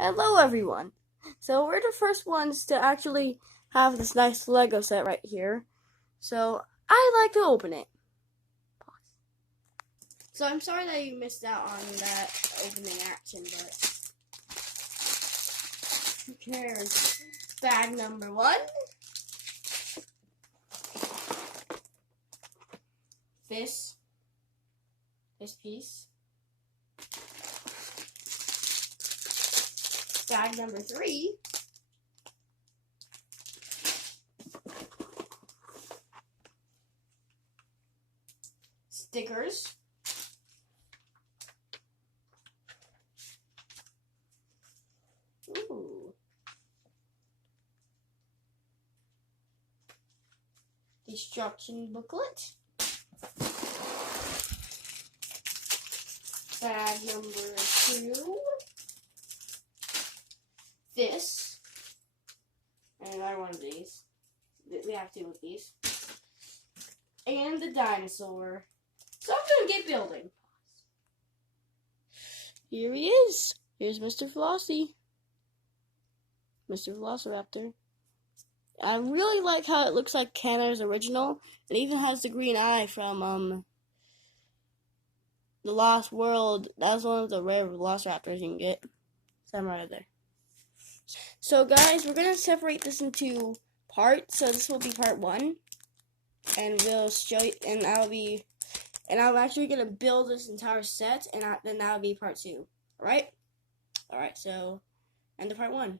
Hello everyone. So we're the first ones to actually have this nice Lego set right here. So I'd like to open it. So I'm sorry that you missed out on that opening action, but who cares? Bag number 1. This piece. Bag number 3. Stickers. Ooh. Instruction booklet. Bag number 2. This. And another one of these. We have 2 of these. And the dinosaur. So I'm gonna get building. Here he is. Here's Mr. Flossie. Mr. Velociraptor. I really like how it looks like Canada's original. It even has the green eye from The Lost World. That's one of the rare Velociraptors you can get. So I'm right there. So guys, we're gonna separate this into parts. So this will be part 1. And we'll show you, and I'm actually gonna build this entire set, and then that'll be part 2. Alright? Alright, so end of part 1.